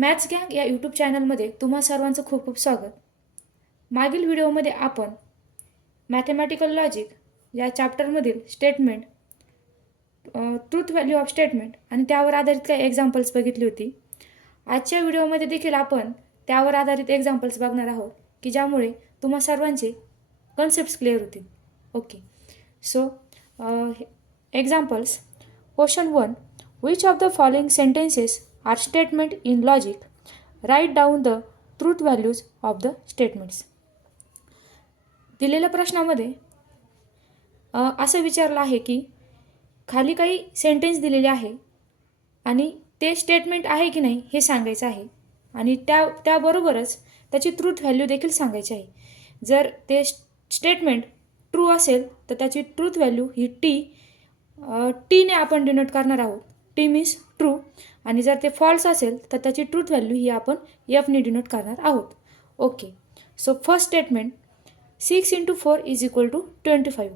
Maths गँग या YouTube चॅनलमध्ये तुम्हा सर्वांचं खूप खूप स्वागत. मागील व्हिडिओमध्ये आपण मॅथमॅटिकल लॉजिक या चॅप्टरमधील statement, truth value of statement आणि त्यावर आधारित काही एक्झाम्पल्स बघितली होती. आजच्या व्हिडिओमध्ये देखील आपण त्यावर आधारित एक्झाम्पल्स बघणार आहोत की ज्यामुळे तुम्हा सर्वांचे कन्सेप्ट्स क्लिअर होतील. Okay, so examples. Question 1. Which of the following sentences are statement in logic? Write down the truth values of the statements. दिलेल्या प्रश्नामध्ये असं विचारलं आहे की खाली काही सेंटेन्स दिलेले आहे आणि ते स्टेटमेंट आहे की नाही हे सांगायचं आहे आणि त्याबरोबरच त्याची ट्रूथ व्हॅल्यू देखील सांगायची आहे. जर ते स्टेटमेंट ट्रू असेल तर त्याची ट्रूथ व्हॅल्यू ही टीने आपण डिनोट करणार आहोत. T means true. आणि जर ते फॉल्स असेल तर त्याची ट्रूथ व्हॅल्यू ही आपण एफने डिनोट करणार आहोत. Okay, so first statement 6 × 4 = 25.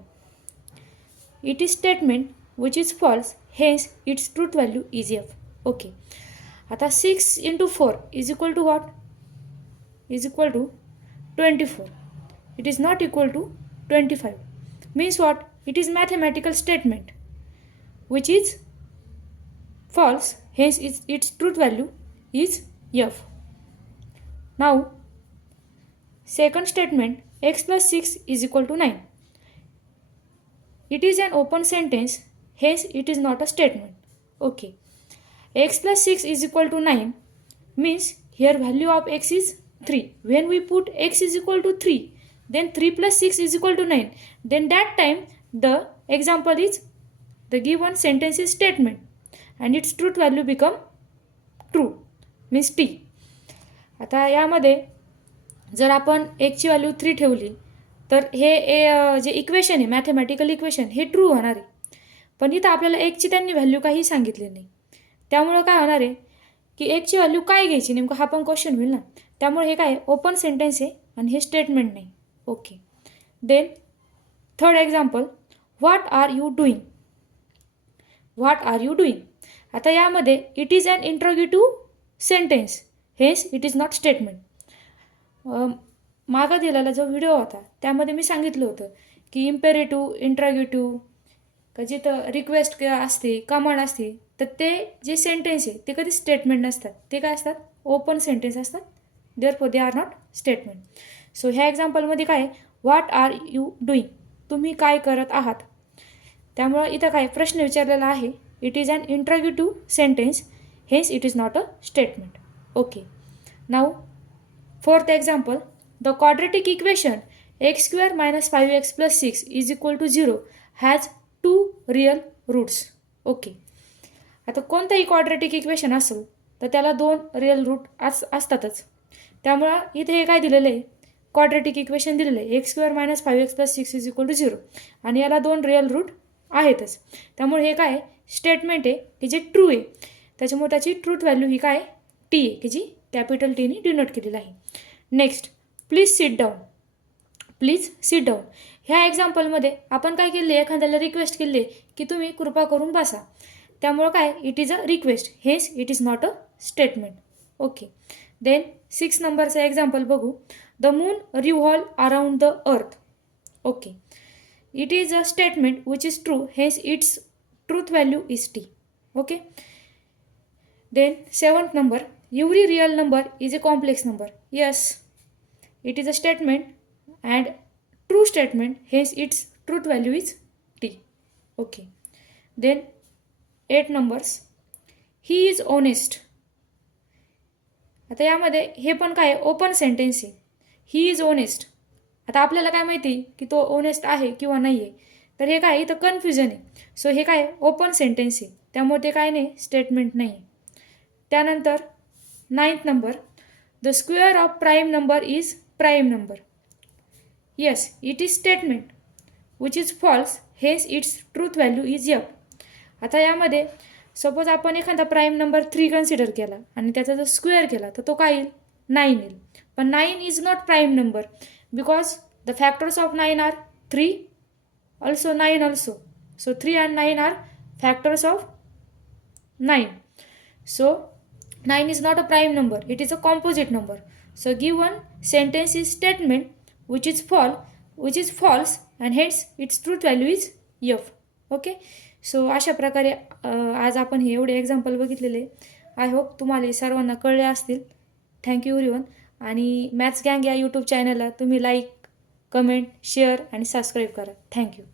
It is statement which is false, hence its truth value is F. Okay, आता 6 × 4 = what? Is equal to 24. It is not equal to 25. Means what? It is mathematical statement which is false, hence its truth value is f. Now second statement, x plus 6 = 9. It is an open sentence, hence it is not a statement. Okay, x plus 6 = 9 means here value of x is 3. When we put x = 3, then 3 plus 6 = 9, then that time the example is the given sentence is statement and its truth value become true, means t. आता यामध्ये जर आपण ची value 3 ठेवली तर हे जे equation आहे, मॅथमॅटिकल इक्वेशन, हे ट्रू होणार आहे. पण इथं आपल्याला ची त्यांनी व्हॅल्यू काही सांगितली नाही. त्यामुळं काय होणार आहे की ची व्हॅल्यू काय घ्यायची नेमकं हा पण क्वेश्चन होईल ना. त्यामुळे हे काय ओपन सेंटेन्स आहे आणि हे स्टेटमेंट नाही. Okay, then third example, what are you doing. What are you doing. आता यामध्ये it is an interrogative sentence, hence it is not statement. मागं दिलेला जो व्हिडिओ होता त्यामध्ये मी सांगितलं होतं की इम्पेरेटिव्ह, इंट्रोगेटिव्ह, का जिथं रिक्वेस्ट असते, कमांड असते, तर ते जे सेंटेन्स आहे ते कधी स्टेटमेंट नसतात. ते काय असतात? ओपन सेंटेन्स असतात. Therefore they are not statement. So ह्या एक्झाम्पलमध्ये काय, व्हॉट आर यू डुईंग, तुम्ही काय करत आहात. त्यामुळं इथं काय प्रश्न विचारलेला आहे, it is an interrogative sentence, hence it is not a statement. Okay, now fourth example, the quadratic equation x² - 5x + 6 = 0 has 2 real roots. Okay, आता कोणतंही क्वाड्रेटिक इक्वेशन असेल तर त्याला 2 रिअल रूट असतातच. त्यामुळं इथे हे काय दिलेलं आहे, क्वाड्रेटिक इक्वेशन दिलेलं आहे x² - 5x + 6 = 0 आणि याला 2 रिअल रूट आहेतच. त्यामुळे हे काय स्टेटमेंट आहे की जे ट्रू आहे. त्याच्यामुळे त्याची ट्रूथ व्हॅल्यू ही काय टी आहे की जी कॅपिटल टीने डिनोट केलेलं आहे. Next, please sit down. Please sit down ह्या एक्झाम्पलमध्ये आपण काय केले, एखाद्याला रिक्वेस्ट केली की तुम्ही कृपा करून बसा. त्यामुळं काय it is a request, hence it is not a statement. Okay, then 6 नंबरचं एक्झाम्पल बघू. The moon revolve around the earth. Okay, it is a statement which is true, hence its truth value is t. Okay, then 7th number, every real number is a complex number. Yes, it is a statement and true statement, hence its truth value is t. Okay, then 8 numbers, he is honest. आता यामध्ये हे पण काय open sentence आहे, he is honest. आता आपल्याला काय माहिती की तो ऑनेस्ट आहे किंवा नाही आहे, तर हे काय इथं कन्फ्युजन आहे. सो हे काय ओपन सेंटेन्स आहे, त्यामुळे ते काय नाही स्टेटमेंट नाही. त्यानंतर 9th number, the square of prime number is prime number. Yes, it is statement which is false, hence its truth value is F. आता यामध्ये सपोज आपण एखादा प्राईम नंबर 3 कन्सिडर केला आणि त्याचा जर स्क्वेअर केला तर तो काय येईल 9 येईल. पण 9 is not prime number because the factors of 9 are 3 also 9 also. So 3 and 9 are factors of 9. So 9 is not a prime number, it is a composite number. So given sentence is statement which is false and hence its truth value is f. Okay. So अशा प्रकारे आज आपण हे एवढे example बघितलेले. I hope तुम्हाला सर्वांना कळले असतील. Thank you everyone. आणि मॅथ्स गँग या यूट्यूब चॅनलला तुम्ही लाईक, कमेंट, शेअर आणि सबस्क्राईब करा. थँक्यू.